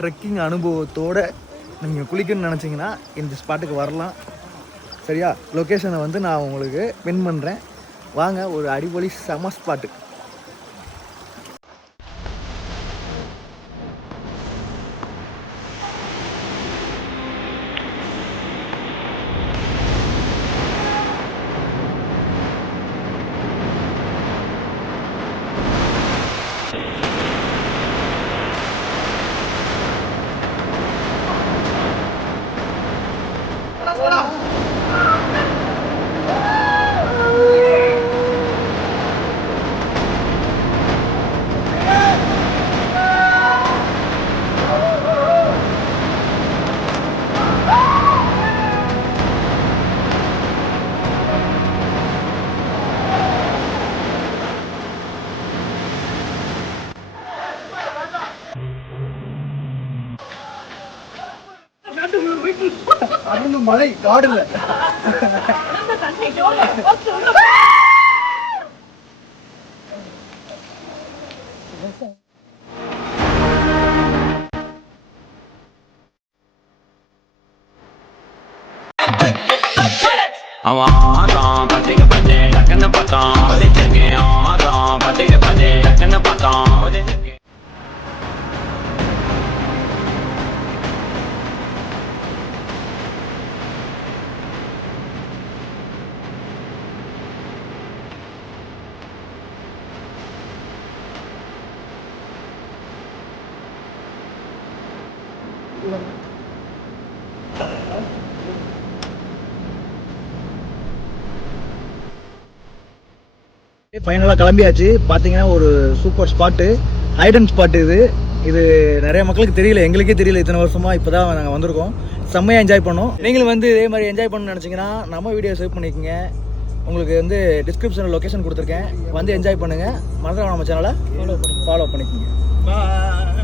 Trekking அனுபவத்தோடு நீங்கள் குளிக்கணும்னு நினச்சிங்கன்னா இந்த ஸ்பாட்டுக்கு வரலாம். சரியா? லொக்கேஷனை வந்து நான் உங்களுக்கு பின் பண்ணுறேன். வாங்க, ஒரு அடிப்பொலி செம ஸ்பாட்டு. அருண் மலை காடுல அவன் ஆறான் பத்திக பண்ணே டக்குன்னு பார்த்தான் ஒதிச்சிருக்கேன். ஆறான் பத்திக பண்ணே டக்குன்னு பார்த்தான் ஒதிச்சிருக்கேன். ஃபைனலாக கிளம்பியாச்சு. பார்த்தீங்கன்னா ஒரு சூப்பர் ஸ்பாட்டு, ஹைடன் ஸ்பாட். இது நிறைய மக்களுக்கு தெரியல, எங்களுக்கே தெரியல. இத்தனை வருஷமாக இப்போ தான் நாங்கள் வந்திருக்கோம். செம்மையாக என்ஜாய் பண்ணோம். நீங்களும் வந்து இதே மாதிரி என்ஜாய் பண்ணணும்னு நினச்சிங்கன்னா நம்ம வீடியோ சேவ் பண்ணிக்கோங்க. உங்களுக்கு வந்து டிஸ்கிரிப்ஷனில் லொக்கேஷன் கொடுத்துருக்கேன். வந்து என்ஜாய் பண்ணுங்கள். மறந்துடாம நம்ம சேனலை ஃபாலோ பண்ணிக்கோங்க. பாய்.